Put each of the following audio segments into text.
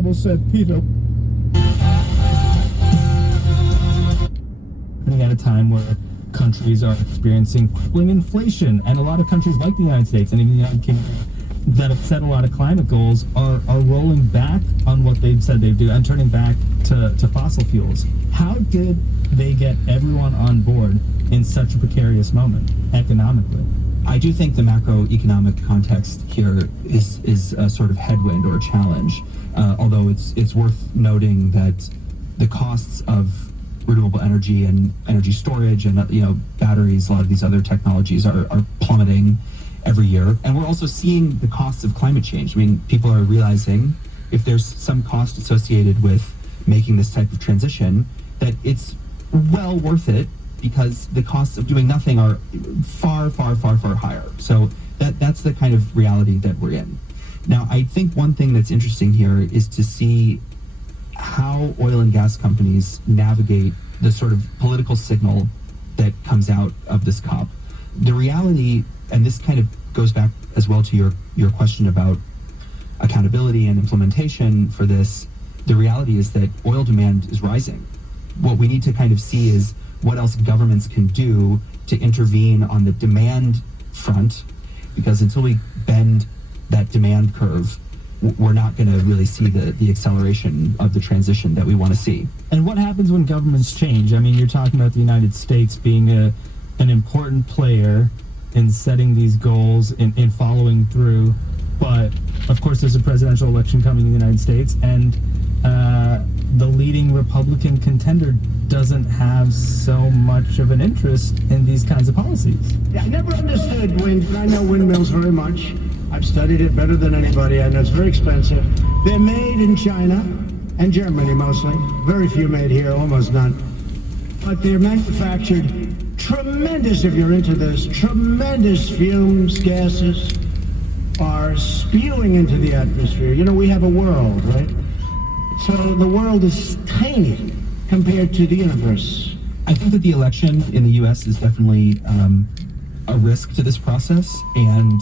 Bible said, Peter. At a time where countries are experiencing crippling inflation, and a lot of countries like the United States and even the United Kingdom that have set a lot of climate goals are rolling back on what they've said they'd do and turning back to fossil fuels. How did they get everyone on board in such a precarious moment economically? I do think the macroeconomic context here is a sort of headwind or a challenge, although it's worth noting that the costs of renewable energy and energy storage and batteries, a lot of these other technologies are plummeting every year. And we're also seeing the costs of climate change. I mean, people are realizing if there's some cost associated with making this type of transition, that it's well worth it because the costs of doing nothing are far, far, far, far higher. So that's the kind of reality that we're in. Now, I think one thing that's interesting here is to see how oil and gas companies navigate the sort of political signal that comes out of this COP. The reality, and this kind of goes back as well to your question about accountability and implementation for this, the reality is that oil demand is rising. What we need to kind of see is what else governments can do to intervene on the demand front, because until we bend that demand curve, we're not going to really see the acceleration of the transition that we want to see. And what happens when governments change? I mean, you're talking about the United States being an important player in setting these goals, in following through. But, of course, there's a presidential election coming in the United States, and the leading Republican contender doesn't have so much of an interest in these kinds of policies. Yeah, I never understood wind, but I know windmills very much. I've studied it better than anybody. I know it's very expensive. They're made in China and Germany mostly. Very few made here, almost none. But they're manufactured tremendous, if you're into this, tremendous fumes, gases are spewing into the atmosphere. You know, we have a world, right? So the world is tiny compared to the universe. I think that the election in the U.S. is definitely a risk to this process. And,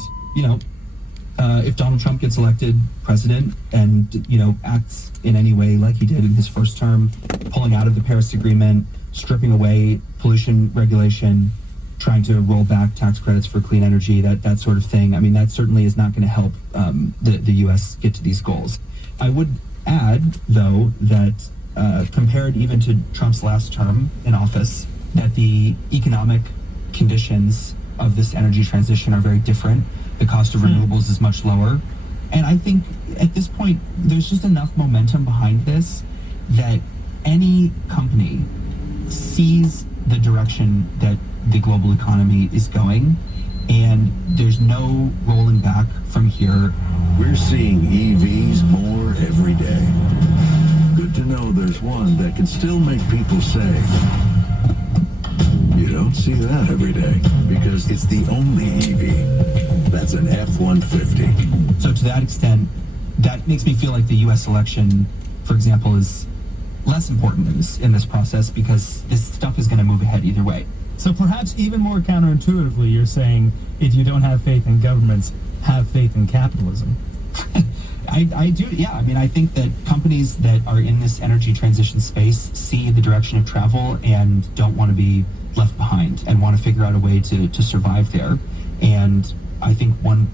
if Donald Trump gets elected president and, acts in any way like he did in his first term, pulling out of the Paris Agreement, stripping away pollution regulation, trying to roll back tax credits for clean energy, that sort of thing, I mean, that certainly is not going to help the U.S. get to these goals. I would add, though, that compared even to Trump's last term in office, that the economic conditions of this energy transition are very different. The cost of renewables is much lower. And I think at this point, there's just enough momentum behind this that any company sees the direction that the global economy is going, and there's no rolling back from here. We're seeing EVs more every day. Good to know there's one that can still make people save. You don't see that every day because it's the only EV. That's an F-150. So to that extent, that makes me feel like the U.S. election, for example, is less important in this process because this stuff is going to move ahead either way. So perhaps even more counterintuitively, you're saying if you don't have faith in governments, have faith in capitalism. I do, yeah. I mean, I think that companies that are in this energy transition space see the direction of travel and don't want to be left behind and want to figure out a way to survive there. And I think one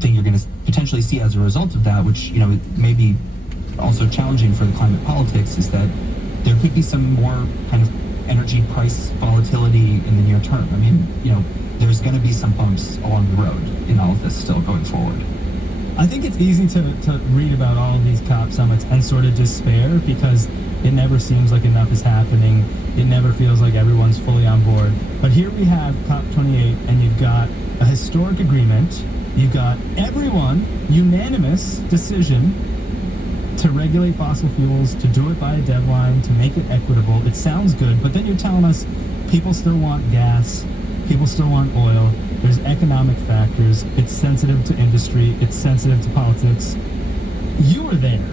thing you're going to potentially see as a result of that, which, may be also challenging for the climate politics, is that there could be some more kind of energy price volatility in the near term. I mean, there's going to be some bumps along the road in all of this still going forward. I think it's easy to read about all of these COP summits and sort of despair because it never seems like enough is happening. It never feels like everyone's fully on board. But here we have COP28, and you've got a historic agreement. You've got everyone, unanimous decision to regulate fossil fuels, to do it by a deadline, to make it equitable. It sounds good, but then you're telling us people still want gas, people still want oil, there's economic factors, it's sensitive to industry, it's sensitive to politics. You were there.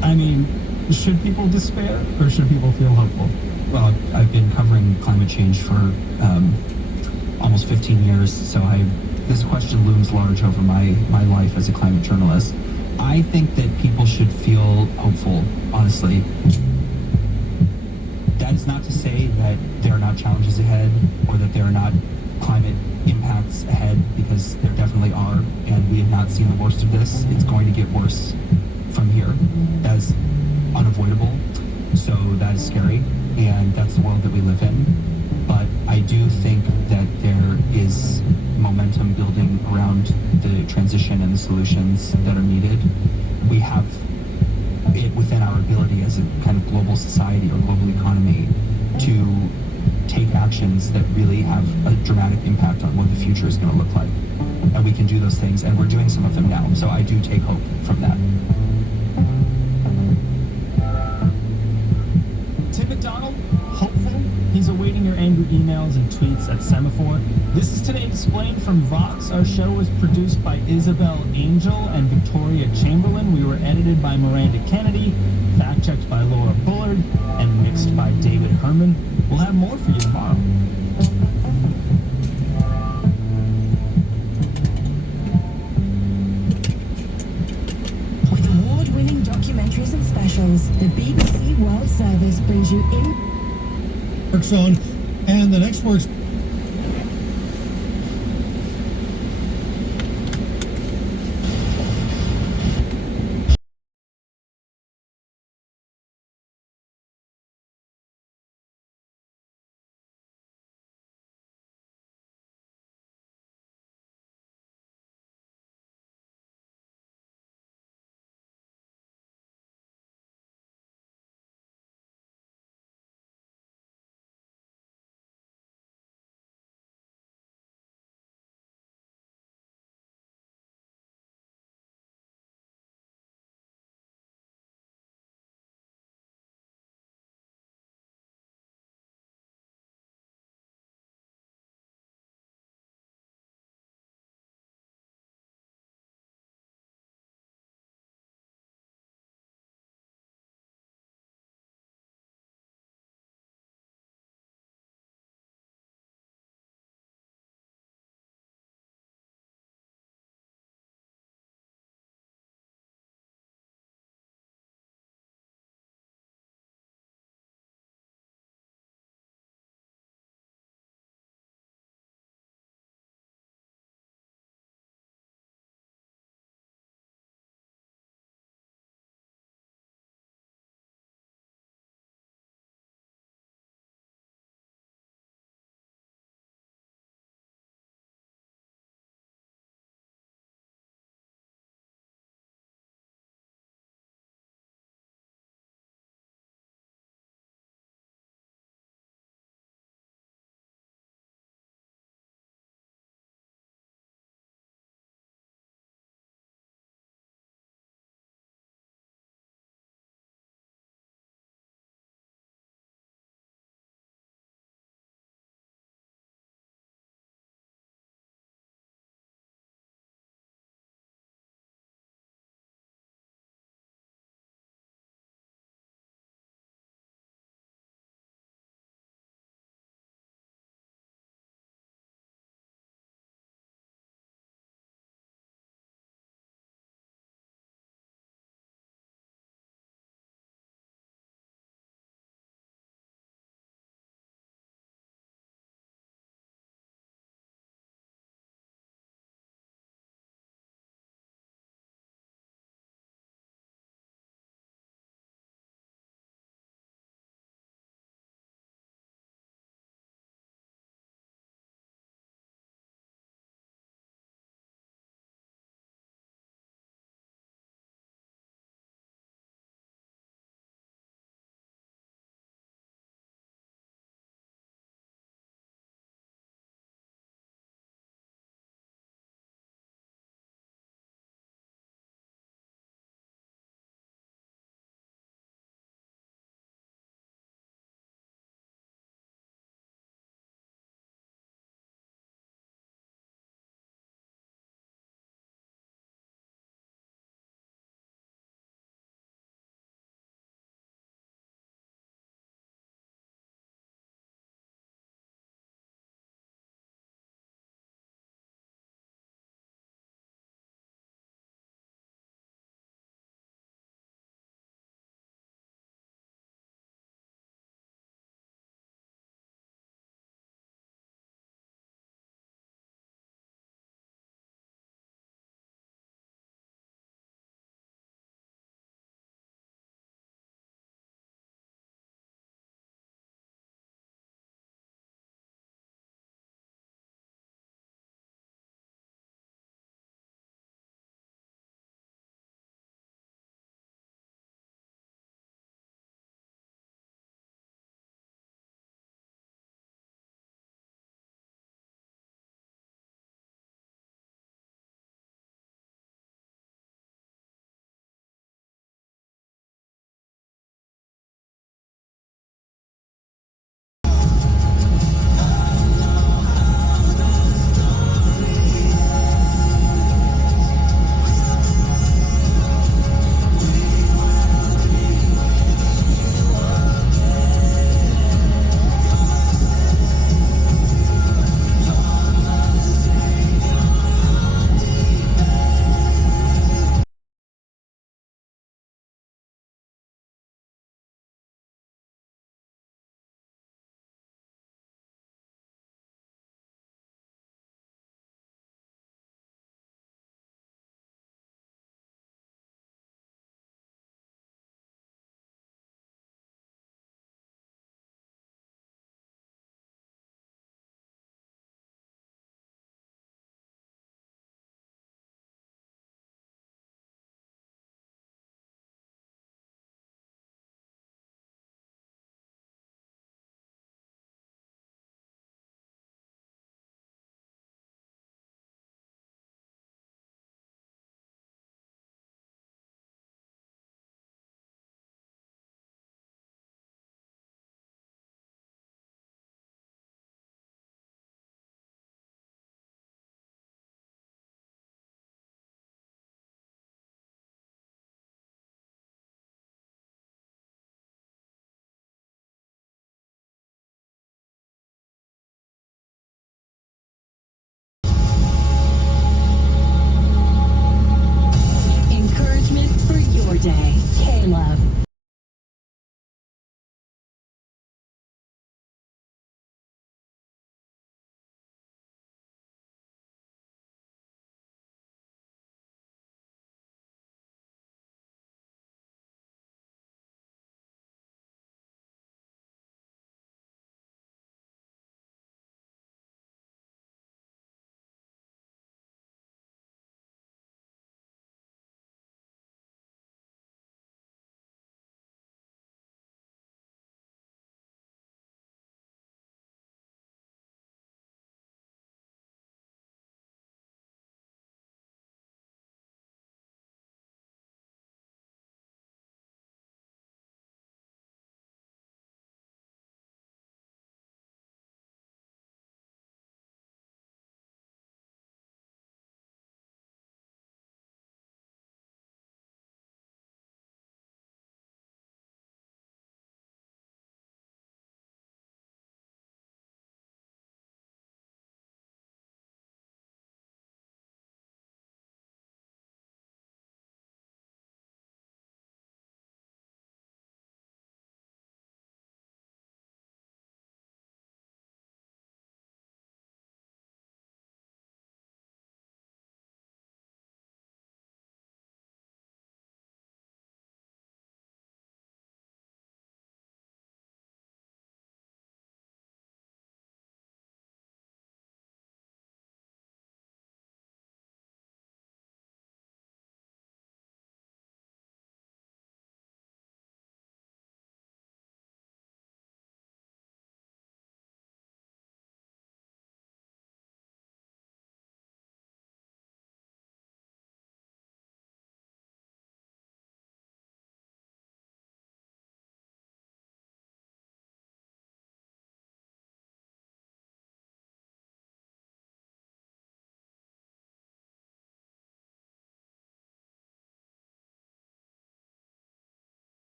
I mean, should people despair or should people feel hopeful? Well, I've been covering climate change for almost 15 years, so this question looms large over my life as a climate journalist. I think that people should feel hopeful, honestly. That is not to say that there are not challenges ahead or that there are not climate impacts ahead, because there definitely are, and we have not seen the worst of this. It's going to get worse from here. That is unavoidable. So that is scary, and that's the world that we live in. But I do think that there is momentum building around the transition and the solutions that are needed. We have it within our ability as a kind of global society or global economy to take actions that really have a dramatic impact on what the future is going to look like. And we can do those things, and we're doing some of them now. So I do take hope from that. Tim McDonald, hopeful. He's awaiting your angry emails and tweets at Semaphore. This is Today Explained from Vox. Our show was produced by Isabel Angel and Victoria Chamberlain. We were edited by Miranda Kennedy, fact-checked by Laura Bullard, and mixed by David Herman. We'll have more for you tomorrow. With award-winning documentaries and specials, the BBC World Service brings you in... Work zone, and the next works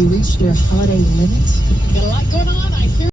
you reached your holiday limit? Got a lot going on, I hear.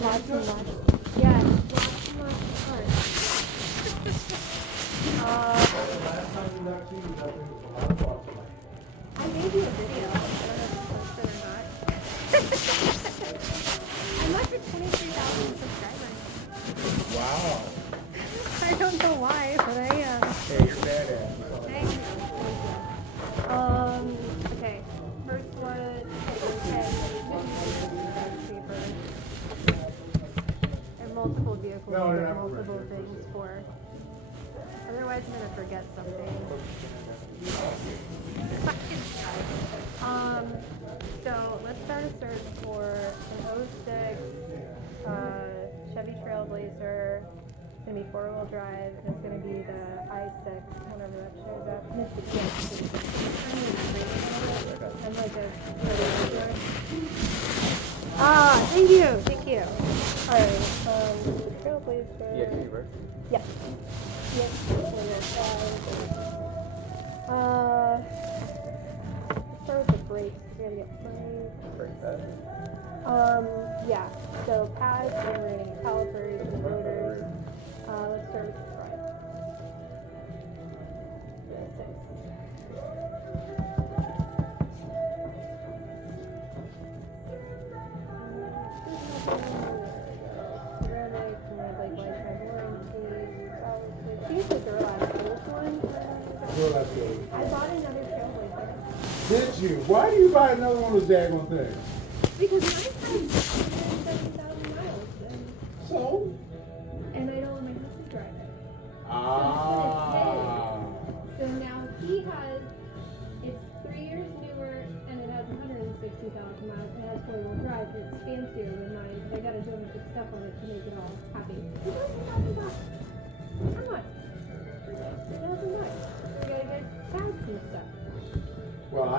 Lots and lots. Yeah, lots and lots of fun. I made you a video. I don't know if you posted or not. I'm up to 23,000 subscribers. Wow. I don't know why, but I am. Hey, you're badass. Thank you. Okay. First one. And multiple vehicles with multiple things for. Otherwise, I'm gonna forget something. So let's start a search for an 06 Chevy Trailblazer. It's gonna be 4-wheel drive. And it's gonna be the i6, whatever that shows up. And like a thank you. Alright, Trailblazer. Yeah, right? Yeah. Yep. 4-wheel drive. Start with the brakes. We gotta get brakes. Yeah. So pads, bearing, calipers, and rotors. Let's start with the front. Ceramic, and like lifetime warranty. These are Duralast Gold ones. Duralast Gold. I bought another Trailblazer. Did you? Why do you buy another one of those daggone things? Because mine has 170,000 miles. So? And I don't want my husband to drive it. Ah. So now he has, it's 3 years newer and it has 160,000 miles and it has 4-wheel drive and it's fancier than mine. But I gotta do put stuff on it to make it all happy. $2,000. How much? $2,000. You gotta get pads and stuff. Well,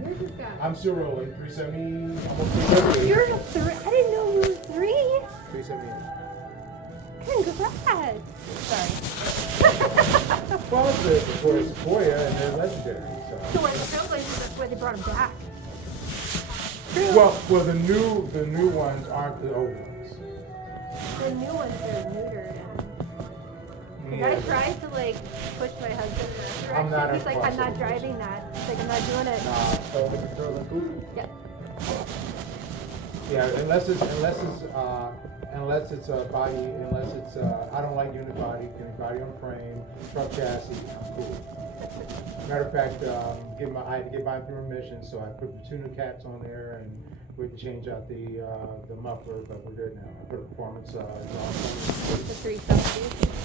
Yours has got. I'm still rolling. 370, almost 378. You're a 3. I didn't know you were 3. 378. Congrats. Sorry. Well, it's the Sequoia and they're legendary. So when the Trailblazers, that's why they brought them back. Well, the new ones aren't the old ones. The new ones are neutered. And I tried to like push my husband in that direction. I'm not He's like, I'm not driving that. He's like, I'm not doing it. Yeah. Yeah, unless it's a body, I don't like unit body on frame, truck chassis, I'm cool. Matter of fact, I had to get mine through emissions, so I put the 2 new caps on there and we can change out the muffler, but we're good now. I put a performance exhaust on it. The 370.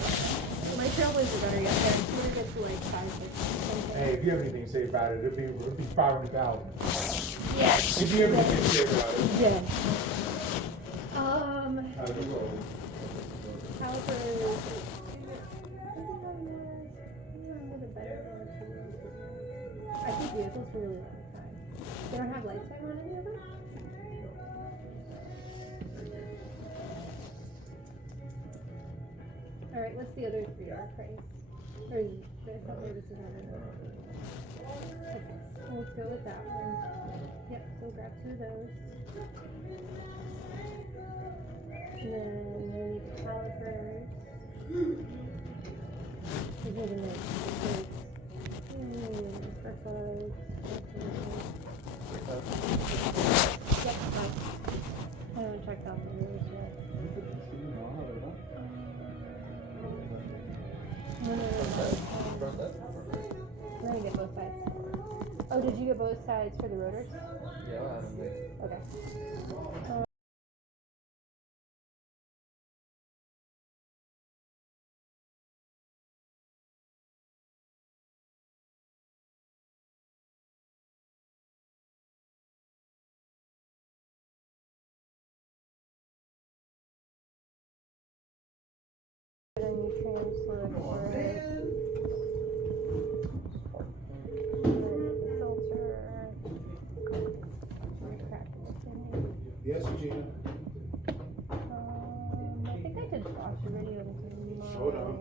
My Trailblazers are yet there. It's gonna get to like 550. Hey, if you have anything to say about it, it'd be 500,000. Yeah. If you have anything to say about it. Yeah. How's it roll? Calipers. I keep vehicles for a really long time. They don't have lifetime on any of them? Alright, what's the other 3R price? Or is this other, this is another one. Okay, let's go with that one. Yep, so grab 2 of those. And then we need calipers. These are the next brakes. Yep, fine. I haven't checked out the rules yet. No. We're gonna get both sides. Oh, did you get both sides for the rotors? Yeah, okay. Then you transfer it for it. Filter. Yes, Regina. I think I did watch the video to Hold on.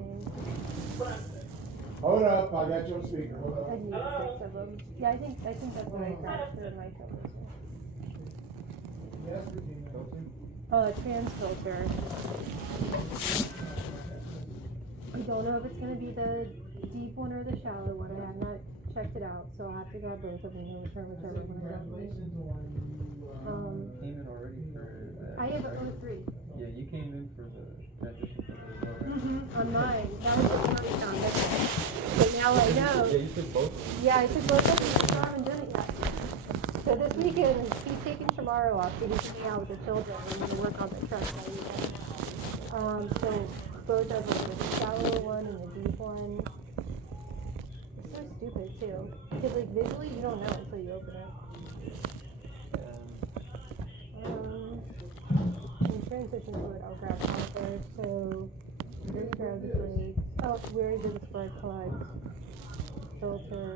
Hold up, I got you on speaker. Hold I on. need 6 of them. Yeah, I think that's what I grabbed for my Trailblazer. Yes, Regina. Oh, a trans filter. I don't know if it's going to be the deep one or the shallow one. I have not checked it out, so I'll have to grab both of them and return whichever one I have. Came in already for that. I have a 03. Yeah, you came in for the transition from the On mine. That was the first time. But now I know. Yeah, you took both. Yeah, I took both of them. I haven't done it yet. So this weekend, he's taking tomorrow off, so he can be out with the children and I'm going to work on the truck. So both of them, the shallow one and the deep one. It's so stupid too. Because like visually you don't know until you open it. And transition fluid, I'll grab one there. So we're gonna grab the brakes. Oh, we already did the spark plug. Filter.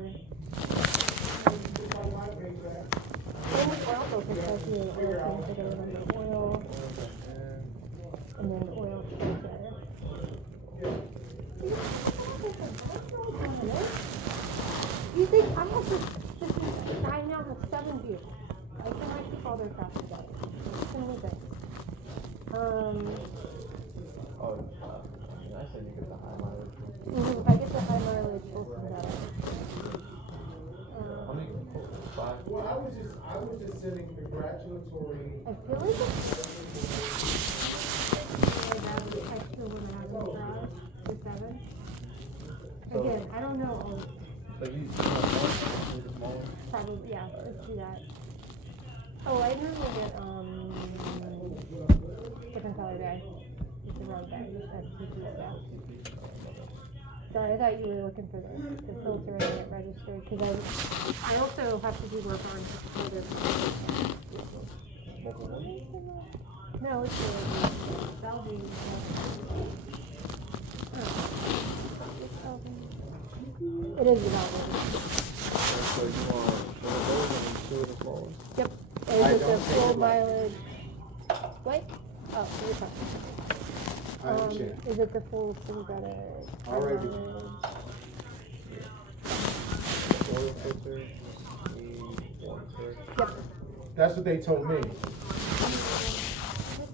And the oil filter tells you the oil tank to go on the oil. And then oil filter. Oh, I said you get the high mileage. If I get the high mileage, we'll see better. How many? Five. Well, I was just sending congratulatory. I feel like it's that was extra when I have the garage to 7. Again, I don't know. So you want the small one? Probably, yeah, let's do that. Oh, I normally get, different color bag. It's the wrong bag, that's CP stuff. Sorry, I thought you were looking for the filter and get registered, because I also have to do work on other. No, it's that'll be, it is about So you want one of those and two of the small ones? Yep. And it's a full mileage. What? Oh, you're fine. I understand. Is it the full thing that Alright. Oil filter, the one for. Yep. That's what they told me.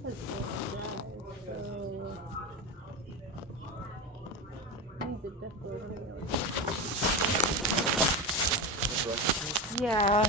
This is use it just for The brush. yeah.